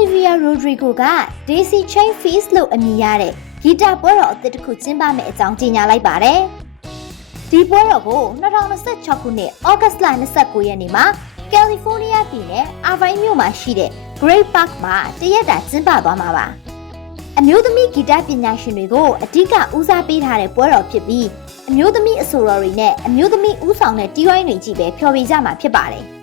Olivia Rodrigo က Daisy Chain Feast လို့အမည်ရတဲ့ဂီတပွဲတော်အသစ်တစ်ခုကျင်းပမယ့်အကြောင်းကြေညာလိုက်ပါတယ်။ဒီပွဲတော်ကို2026ခုနှစ် August လ29ရက်နေ့မှာ California ပြည်နယ် Irvine မြို့မှာရှိတဲ့ Great Park မှာတရက်တာကျင်းပသွားမှာပါ။အမျိုးသမီးဂီတပညာရှင်တွေကိုအဓိကဦးစားပေးထားတဲ့ပွဲတော်ဖြစ်ပြီးအမျိုးသမီးအဆိုတော်တွေနဲ့အမျိုးသမီးဦးဆောင်တဲ့တီးဝိုင်းတွေကြီးပဲဖျော်ဖြေကြမှာဖြစ်ပါတယ်။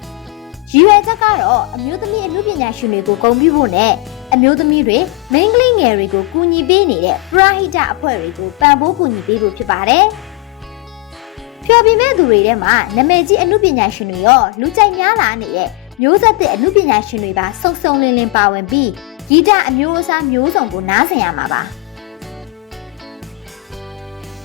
ရည်ရွယ်ချက်ကတော့အမျိုးသမီးအမှုပညာရှင်တွေကိုဂုဏ်ပြုဖို့နဲ့အမျိုးသမီးတွေမိန်းကလေးငယ်တွေကိုကူညီပေးနေတဲ့ပရဟိတအဖွဲ့တွေကိုပံ့ပိုးကူညီပေးဖို့ဖြစ်ပါတယ်။ဖျော်ဖြေမဲ့သူတွေထဲမှာနာမည်ကြီးအမှုပညာရှင်တွေရောလူကြိုက်များလာနေတဲ့မျိုးဆက်သစ်အမှုပညာရှင်တွေပါစုံစုံလင်လင်ပါဝင်ပြီးဂီတအမျိုးအစားမျိုးစုံကိုနားဆင်ရမှာပါ။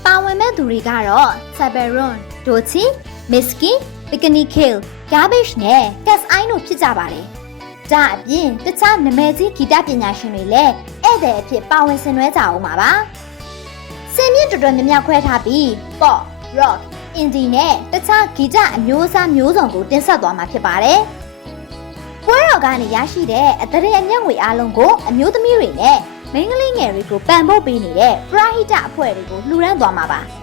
ပါဝင်မဲ့သူတွေကတော့ Sabaron, Dochi, Miski, Bikini Kill, Garbage နဲ့ Gas Eye တို့ဖြစ်ကြပါတယ်။ဒါအပြင်တခြားနာမည်ကြီးဂီတပညာရှင်တွေလည်းဧည့်သည်အဖြစ်ပါဝင်ဆင်နွှဲကြအောင်ပါ။စင်မြင့်တော်တော်များများခွဲထားပြီး Pop, Rock, Indie နဲ့တခြားဂီတအမျိုးအစားမျိုးစုံကိုတင်ဆက်သွားမှာဖြစ်ပါတယ်။ပွဲတော်ကနေရရှိတဲ့အသရေအမျက်ငွေအားလုံးကိုအမျိုးသမီးတွေနဲ့မိန်းကလေးငယ်တွေကိုပံ့ပိုးပေးနေတဲ့ပရဟိတအဖွဲ့တွေကိုလှူဒန်းသွားမှာပါ။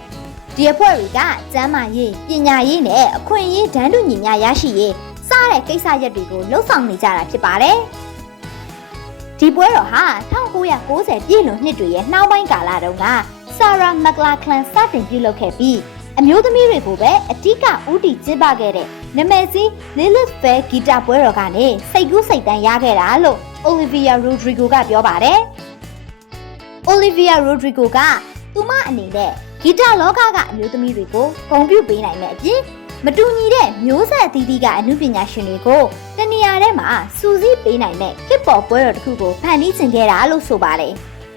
ဒီအဖွဲ့တွေကကျန်းမာရေးပညာရေးနဲ့အခွင့်အရေးတန်းတူညီမျှရရှိရေးစတဲ့ကိစ္စရပ်တွေကိုလှုပ်ဆောင်နေကြတာဖြစ်ပါတယ်။ဒီပွဲတော်ဟာ1990ပြည့်လွန်နှစ်တွေရဲ့နှောင်းပိုင်းကာလတုန်းက Sarah McLachlan စတင်ပြုလုပ်ခဲ့ပြီးအမျိုးသမီးတွေကိုပဲအဓိကဦးတည်ကျင်းပခဲ့တဲ့နာမည်ကြီး Lilith Fair ဂီတပွဲတော်ကနေစိတ်ကူးစိတ်တန်းရခဲ့တာလို့ Olivia Rodrigo ကပြောပါတယ်။ Olivia Rodrigo ကသူမအနေနဲ့ဂီတလောကကအမျိုးသမီးတွေကိုဂုဏ်ပြုပေးနိုင်တဲ့အပြင်မတူညီတဲ့မျိုးဆက်အသီးသီးကအမှုပညာရှင်တွေကိုတနေရာထဲမှာစူးစီးပေးနိုင်တဲ့ဟစ်ပေါ်ပွဲတော်တစ်ခုကိုဖန်တီးချင်ခဲ့တာလို့ဆိုပါတယ်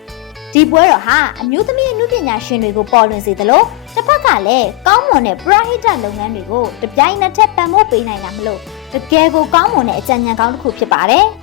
။ဒီပွဲတော်ဟာအမျိုးသမီးအမှုပညာရှင်တွေကိုပေါ်လွင်စေသလိုတစ်ဖက်ကလည်းကောင်းမွန်တဲ့ပရဟိတလုပ်ငန်းတွေကိုတပြိုင်နက်တည်းပံ့ပိုးပေးနိုင်တာမလို့တကယ်ကိုကောင်းမွန်တဲ့အကြံဉာဏ်ကောင်းတစ်ခုဖြစ်ပါတယ်။